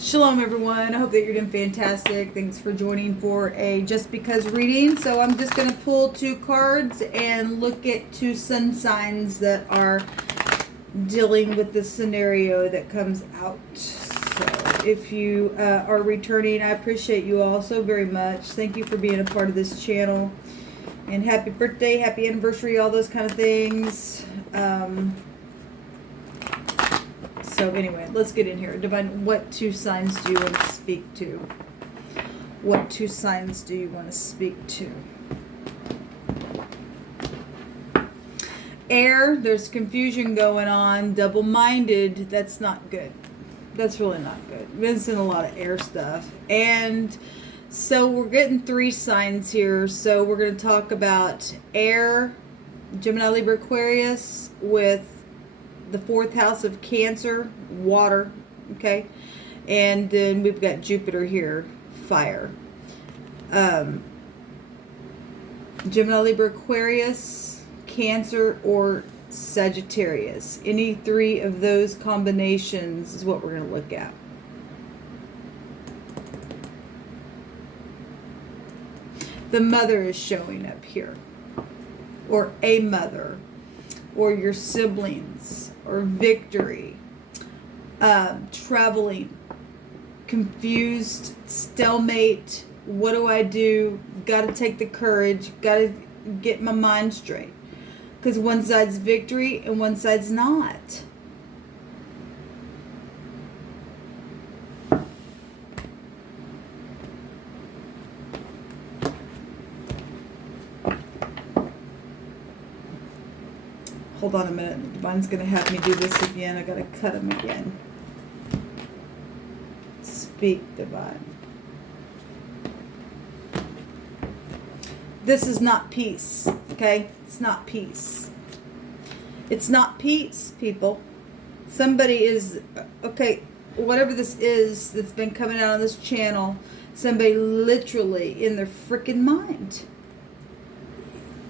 Shalom everyone, I hope that you're doing fantastic. Thanks for joining for a Just Because reading. So I'm just going to pull two cards and look at two sun signs that are dealing with the scenario that comes out. So if you are returning, I appreciate you all so very much. Thank you for being a part of this channel. And happy birthday, happy anniversary, all those kind of things. So anyway, let's get in here. Divine, what two signs do you want to speak to? What two signs do you want to speak to? Air, there's confusion going on. Double-minded, that's not good. That's really not good. It's in a lot of air stuff. And so we're getting three signs here. So we're going to talk about air, Gemini, Libra, Aquarius, with the fourth house of Cancer, water, okay? And then we've got Jupiter here, fire. Gemini, Libra, Aquarius, Cancer, or Sagittarius. Any three of those combinations is what we're going to look at. The mother is showing up here, or a mother, or your siblings, or victory, traveling, confused, stalemate. What do I do? Got to take the courage, got to get my mind straight, because one side's victory and one side's not. Hold on a minute. Divine's going to have me do this again. I got to cut him again. Speak, Divine. This is not peace, okay? It's not peace. It's not peace, people. Somebody is, okay, whatever this is that's been coming out on this channel, somebody literally in their freaking mind.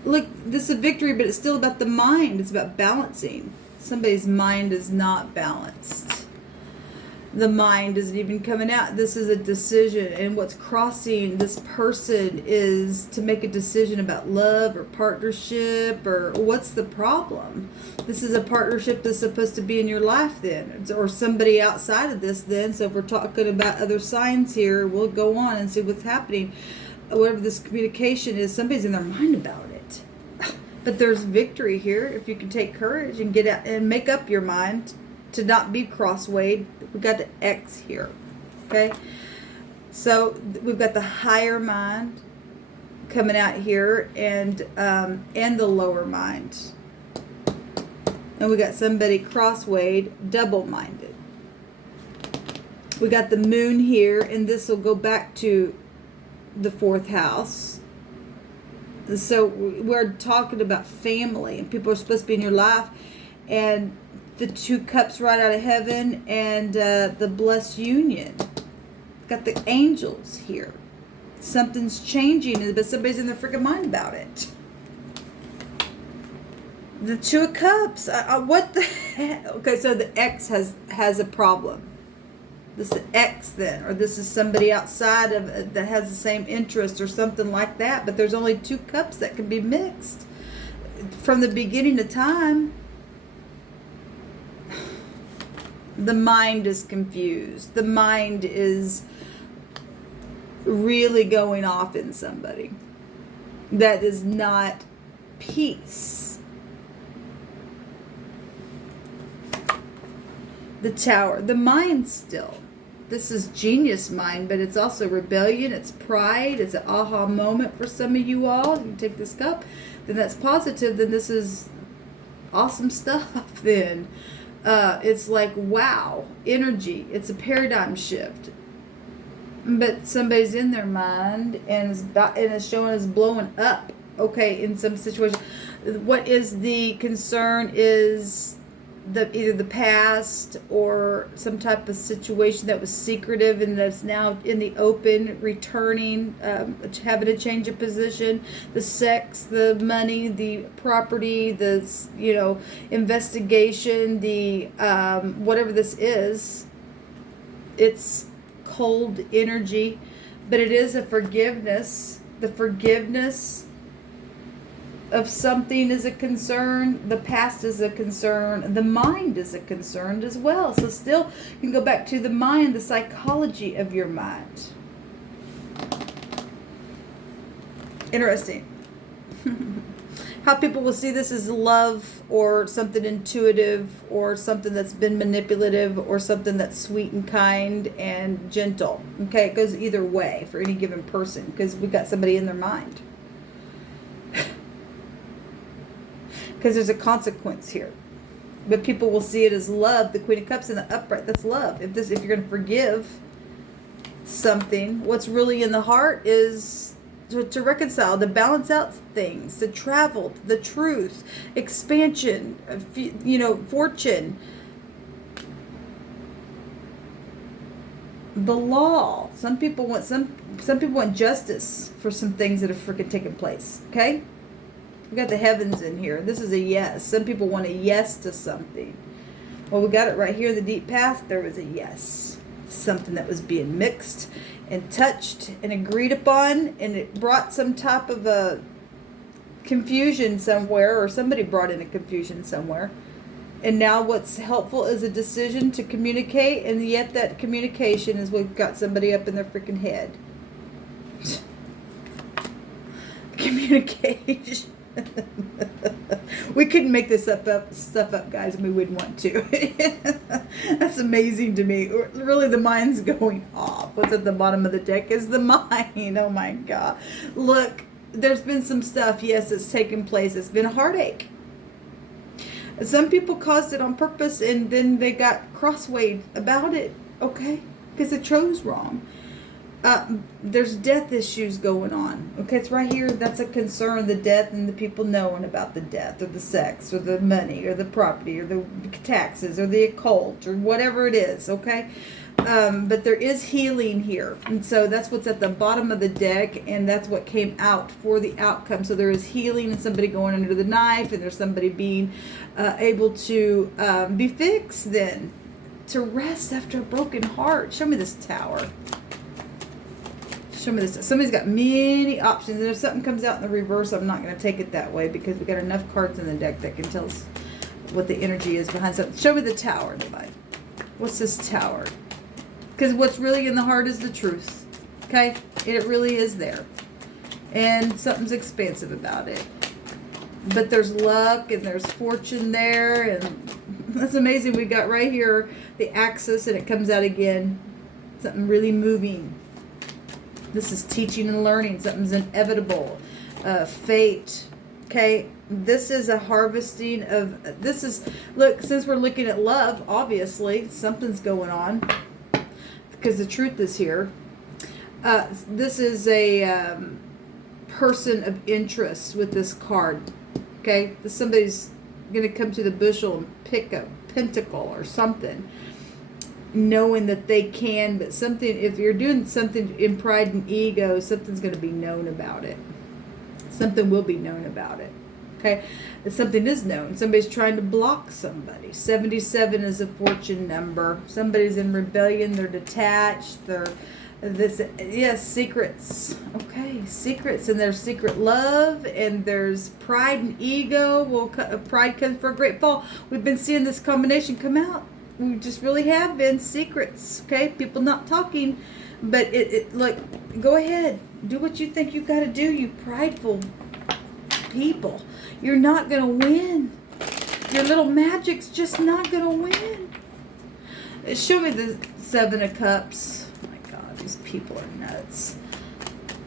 Look, this is a victory, but it's still about the mind. It's about balancing. Somebody's mind is not balanced. The mind isn't even coming out. This is a decision, and what's crossing this person is to make a decision about love or partnership, or what's the problem? This is a partnership that's supposed to be in your life then, or somebody outside of this then. So if we're talking about other signs here, we'll go on and see what's happening. Whatever this communication is, somebody's in their mind about it. But there's victory here if you can take courage and get out and make up your mind to not be crosswayed. We've got the X here, okay? So we've got the higher mind coming out here, and the lower mind. And we got somebody crosswayed, double-minded. We got the moon here, and this will go back to the fourth house. So we're talking about family, and people are supposed to be in your life, and the two cups right out of heaven, and the blessed union. Got the angels here. Something's changing, but somebody's in their freaking mind about it. The two of cups. What the heck? Okay, so the X has a problem. This is X then, or this is somebody outside of that has the same interest or something like that. But there's only two cups that can be mixed from the beginning of time. The mind is confused. The mind is really going off in somebody. That is not peace. The Tower, the mind still. This is genius mind, but it's also rebellion, it's pride, it's an aha moment for some of you all. You take this cup, then that's positive, then this is awesome stuff then. It's like, wow, energy. It's a paradigm shift. But somebody's in their mind and is showing us blowing up, okay, in some situation. What is the concern is either the past or some type of situation that was secretive and that's now in the open, returning, having a change of position, the sex, the money, the property, the investigation, the whatever this is, it's cold energy, but it is a forgiveness. The forgiveness of something is a concern. The past is a concern. The mind is a concern as well. So still, you can go back to the mind, the psychology of your mind. Interesting. How people will see this as love or something intuitive or something that's been manipulative or something that's sweet and kind and gentle. Okay, it goes either way for any given person because we got somebody in their mind. Because there's a consequence here. But people will see it as love. The Queen of Cups in the upright, that's love. If you're going to forgive something, what's really in the heart is to reconcile, to balance out things, to travel, the truth, expansion, fortune, the law. Some people want justice for some things that have freaking taken place. Okay, we got the heavens in here. This is a yes. Some people want a yes to something. Well, we got it right here in the deep path. There was a yes, something that was being mixed and touched and agreed upon, and it brought some type of a confusion somewhere, or somebody brought in a confusion somewhere. And now what's helpful is a decision to communicate, and yet that communication is what got somebody up in their freaking head. Communication. We couldn't make this stuff up, guys, and we wouldn't want to. That's amazing to me. Really, the mind's going off. What's at the bottom of the deck is the mind. Oh my God. Look, there's been some stuff, yes, it's taken place. It's been a heartache. Some people caused it on purpose, and then they got crosswayed about it, okay? Because they chose wrong. There's death issues going on. Okay, it's right here. That's a concern, the death and the people knowing about the death or the sex or the money or the property or the taxes or the occult or whatever it is, okay? But there is healing here. And so that's what's at the bottom of the deck, and that's what came out for the outcome. So there is healing and somebody going under the knife, and there's somebody being able to be fixed then, to rest after a broken heart. Show me this Tower. Show me this. Somebody's got many options, and if something comes out in the reverse, I'm not going to take it that way because we got enough cards in the deck that can tell us what the energy is behind something. Show me the Tower, Divine. What's this Tower? Because what's really in the heart is the truth. Okay? It really is there. And something's expansive about it. But there's luck and there's fortune there, and that's amazing. We got right here the Axis, and it comes out again. Something really moving. This is teaching and learning. Something's inevitable. Fate. Okay. This is a harvesting of, this is, look, since we're looking at love, obviously, something's going on. Because the truth is here. This is a person of interest with this card. Okay. Somebody's going to come to the bushel and pick a pentacle or something, knowing that they can, but something, if you're doing something in pride and ego, something's going to be known about it. Something will be known about it. Okay? If something is known. Somebody's trying to block somebody. 77 is a fortune number. Somebody's in rebellion. They're detached. Yes, secrets. Okay, secrets, and there's secret love, and there's pride and ego. Well, pride comes for a great fall. We've been seeing this combination come out. We just really have been secrets, okay? People not talking, but look, go ahead. Do what you think you got to do, you prideful people. You're not going to win. Your little magic's just not going to win. Show me the Seven of Cups. Oh my God, these people are nuts.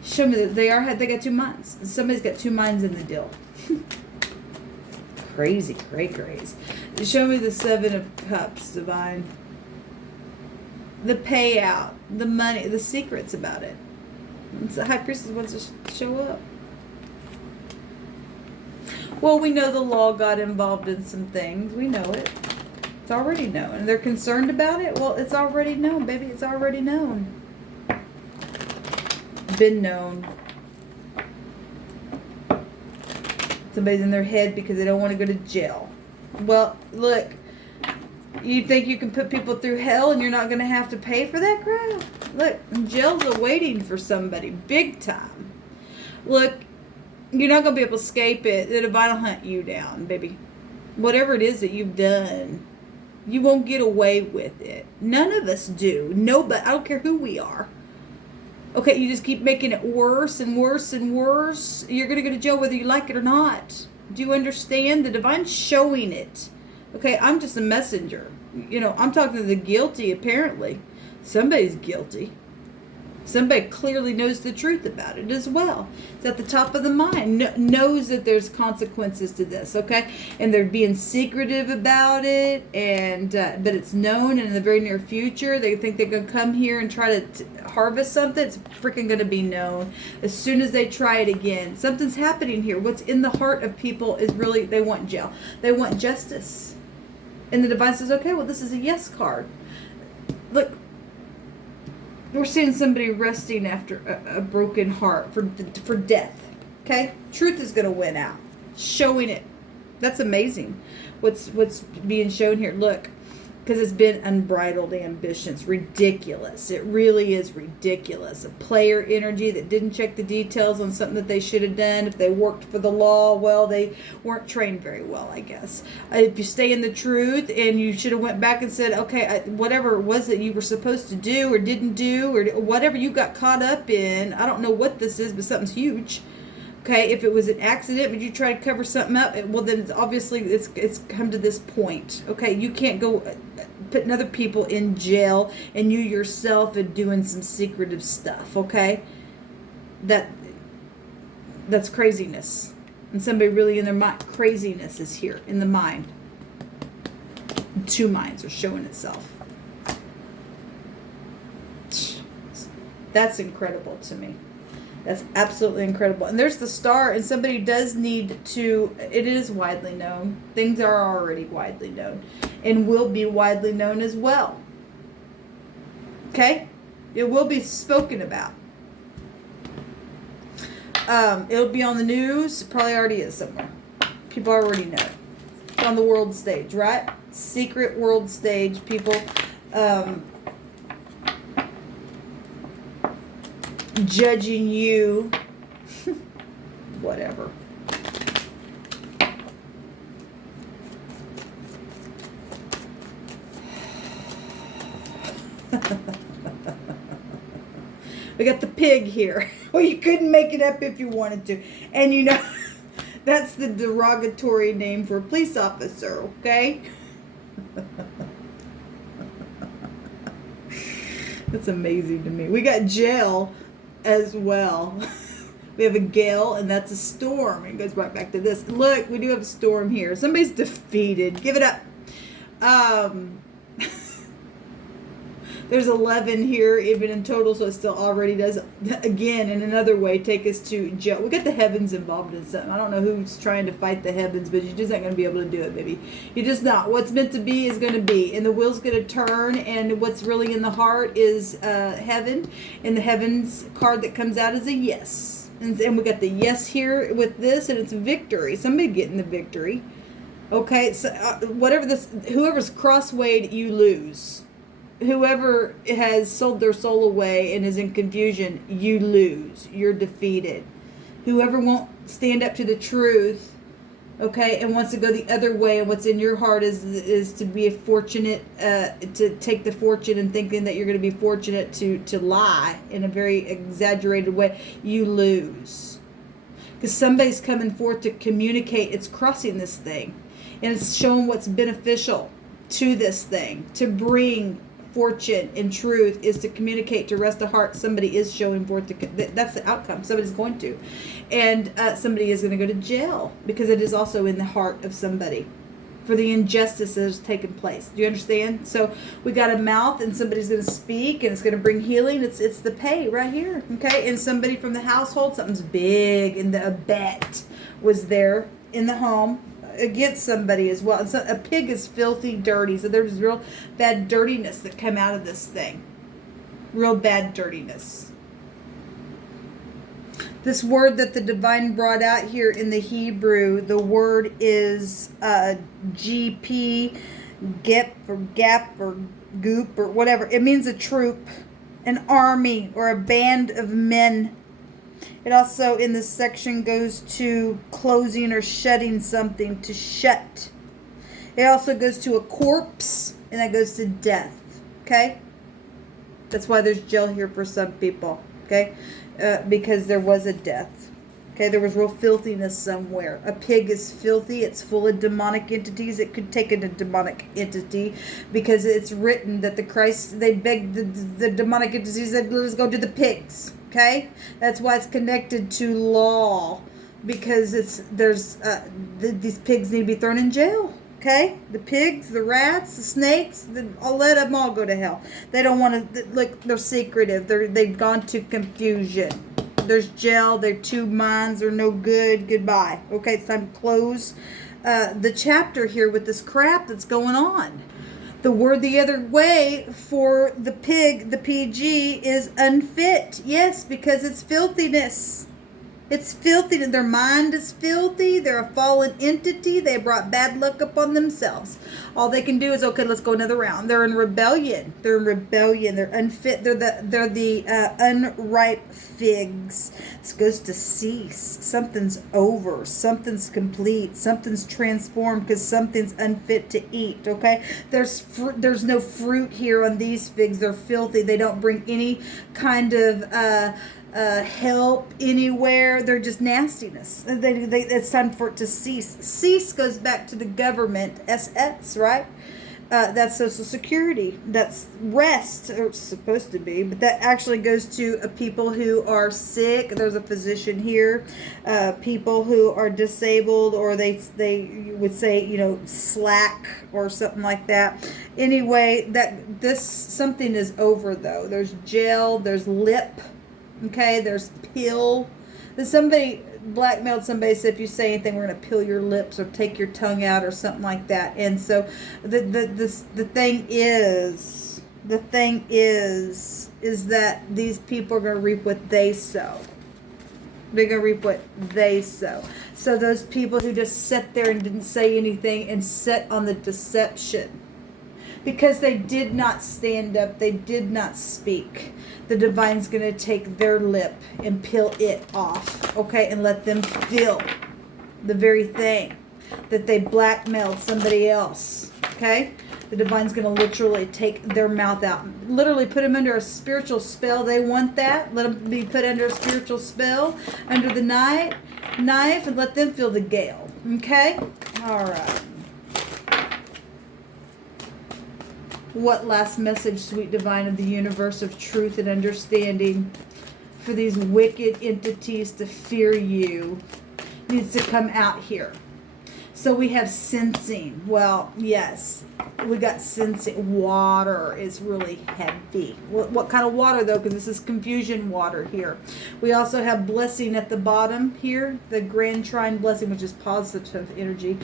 Show me that they got 2 minds. Somebody's got 2 minds in the deal. Crazy, craze. Show me the Seven of Cups, Divine. The payout, the money, the secrets about it. It's the High Priestess wants to show up. Well, we know the law got involved in some things. We know it. It's already known. And they're concerned about it? Well, it's already known, baby. It's already known. Been known. Somebody's in their head because they don't want to go to jail. Well, look, You think you can put people through hell and you're not going to have to pay for that crap? Look, jail's awaiting for somebody. Big time. Look, you're not going to be able to escape it. The divine will hunt you down, baby. Whatever it is that you've done, you won't get away with it. None of us do. Nobody. I don't care who we are. Okay, you just keep making it worse and worse and worse. You're going to go to jail whether you like it or not. Do you understand? The divine's showing it. Okay, I'm just a messenger. You know, I'm talking to the guilty, apparently. Somebody's guilty. Somebody clearly knows the truth about it as well. It's at the top of the mind. Knows that there's consequences to this, okay? And they're being secretive about it, and but it's known, and in the very near future, they think they're going to come here and try to harvest something. It's freaking going to be known as soon as they try it again. Something's happening here. What's in the heart of people is really, they want jail. They want justice. And the divine says, okay, well, this is a yes card. Look, we're seeing somebody resting after a broken heart for death. Okay? Truth is going to win out. Showing it. That's amazing. What's being shown here. Look. Because it's been unbridled ambition. It's ridiculous. It really is ridiculous. A player energy that didn't check the details on something that they should have done. If they worked for the law, well, they weren't trained very well, I guess. If you stay in the truth and you should have went back and said, okay, whatever it was that you were supposed to do or didn't do or whatever you got caught up in, I don't know what this is, but something's huge. Okay, if it was an accident, but you try to cover something up, well, then it's come to this point. Okay, you can't go putting other people in jail and you yourself are doing some secretive stuff. Okay, that's craziness, and somebody really in their mind. Craziness is here in the mind. Two minds are showing itself. That's incredible to me. That's absolutely incredible. And there's the star, and somebody does need to, it is widely known. Things are already widely known and will be widely known as well. Okay? It will be spoken about. It'll be on the news. It probably already is somewhere. People already know. It's on the world stage, right? Secret world stage. People, judging you. Whatever. We got the pig here. Well, you couldn't make it up if you wanted to. And you know, that's the derogatory name for a police officer, okay? That's amazing to me. We got jail as well. We have a gale, and that's a storm. It goes right back to this. Look, we do have a storm here. Somebody's defeated. Give it up. There's 11 here, even in total, so it still already does, again, in another way, take us to jail. We got the heavens involved in something. I don't know who's trying to fight the heavens, but you're just not going to be able to do it, baby. You're just not. What's meant to be is going to be, and the wheel's going to turn, and what's really in the heart is heaven, and the heavens card that comes out is a yes. And we got the yes here with this, and it's victory. Somebody getting the victory. Okay, so whatever this, whoever's crosswayed, you lose. Whoever has sold their soul away and is in confusion, you lose. You're defeated. Whoever won't stand up to the truth, okay, and wants to go the other way, and what's in your heart is to be fortunate, to take the fortune and thinking that you're going to be fortunate to lie in a very exaggerated way, you lose. Because somebody's coming forth to communicate. It's crossing this thing, and it's showing what's beneficial to this thing, to bring fortune and truth is to communicate to rest of heart. Somebody is showing forth that's the outcome. Somebody's going to, and somebody is going to go to jail because it is also in the heart of somebody for the injustice that has taken place. Do you understand? So we got a mouth, and somebody's going to speak, and it's going to bring healing. It's the pay right here, okay? And somebody from the household, something's big, and a bet was there in the home against somebody as well. And so a pig is filthy, dirty. So there's real bad dirtiness that come out of this thing. Real bad dirtiness. This word that the divine brought out here in the Hebrew, the word is GP, Gip or gap or goop or whatever. It means a troop, an army, or a band of men. It also, in this section, goes to closing or shutting something, to shut. It also goes to a corpse, and that goes to death. Okay? That's why there's jail here for some people. Okay? Because there was a death. Okay? There was real filthiness somewhere. A pig is filthy. It's full of demonic entities. It could take in a demonic entity because it's written that they begged the demonic entities that let us go to the pigs. Okay? That's why it's connected to law. Because these pigs need to be thrown in jail. Okay? The pigs, the rats, the snakes, I'll let them all go to hell. They don't want to, look, they're secretive. They've gone to confusion. There's jail. Their two minds are no good. Goodbye. Okay, it's time to close the chapter here with this crap that's going on. The word the other way for the pig, the PG, is unfit. Yes, because it's filthiness. It's filthy. Their mind is filthy. They're a fallen entity. They brought bad luck upon themselves. All they can do is, okay, let's go another round. They're in rebellion. They're in rebellion. They're unfit. They're the unripe figs. This goes to cease. Something's over. Something's complete. Something's transformed because something's unfit to eat. Okay? There's no fruit here on these figs. They're filthy. They don't bring any kind of help anywhere. They're just nastiness. It's time for it to cease. Cease goes back to the government, SS, right? That's Social Security. That's rest, or it's supposed to be, but that actually goes to people who are sick. There's a physician here. People who are disabled, or they would say, slack or something like that. Anyway, something is over though. There's jail. There's lip. Okay, there's pill. Somebody blackmailed somebody, said if you say anything, we're going to pill your lips or take your tongue out or something like that. And so the thing is that these people are going to reap what they sow. They're going to reap what they sow. So those people who just sat there and didn't say anything and sat on the deception, because they did not stand up, they did not speak, the divine's going to take their lip and peel it off, okay, and let them feel the very thing that they blackmailed somebody else, okay? The divine's going to literally take their mouth out, literally put them under a spiritual spell. They want that. Let them be put under a spiritual spell, under the knife, and let them feel the gale, okay? All right. What last message, sweet divine of the universe of truth and understanding, for these wicked entities to fear you needs to come out here? So we have sensing. Well, yes, we got sensing. Water is really heavy. What kind of water though? Because this is confusion water here. We also have blessing at the bottom here, the grand trine blessing, which is positive energy,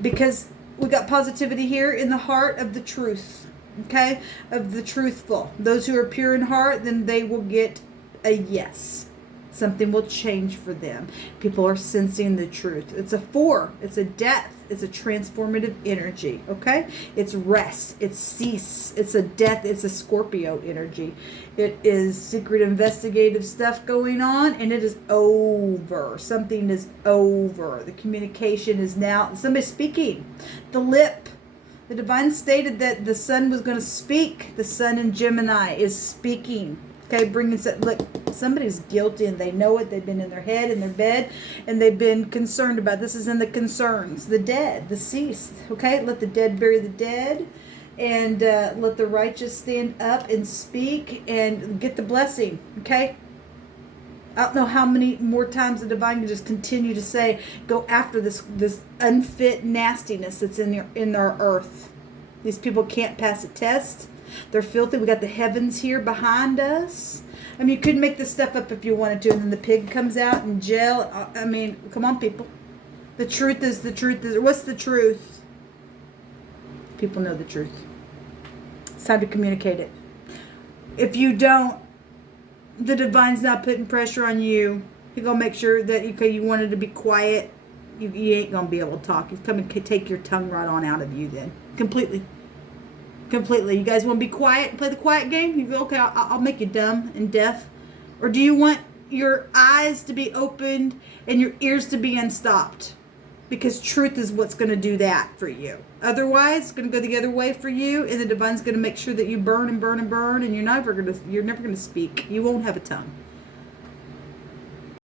because we got positivity here in the heart of the truth. Okay, of the truthful. Those who are pure in heart, then they will get a yes. Something will change for them. People are sensing the truth. It's a 4. It's a death. It's a transformative energy. Okay, it's rest. It's cease. It's a death. It's a Scorpio energy. It is secret investigative stuff going on, and it is over. Something is over. The communication is now. Somebody's speaking. The lip. The divine stated that the sun was going to speak. The sun in Gemini is speaking. Okay, look, somebody's guilty and they know it. They've been in their head, in their bed, and they've been concerned about. This is in the concerns. The dead, the ceased. Okay, let the dead bury the dead, and let the righteous stand up and speak and get the blessing. Okay. I don't know how many more times the divine can just continue to say, go after this unfit nastiness that's in our earth. These people can't pass a test. They're filthy. We got the heavens here behind us. I mean, you could make this stuff up if you wanted to, and then the pig comes out in jail. I mean, come on, people. The truth is the truth. What's the truth? People know the truth. It's time to communicate it. If you don't, the divine's not putting pressure on you. He's going to make sure that you wanted to be quiet. You ain't going to be able to talk. He's coming to take your tongue right on out of you then. Completely. completely. You guys want to be quiet and play the quiet game? You go, okay, I'll make you dumb and deaf. Or do you want your eyes to be opened and your ears to be unstopped? Because truth is what's going to do that for you. Otherwise, it's going to go the other way for you, and the divine's going to make sure that you burn and burn and burn, and you're never going to speak. You won't have a tongue.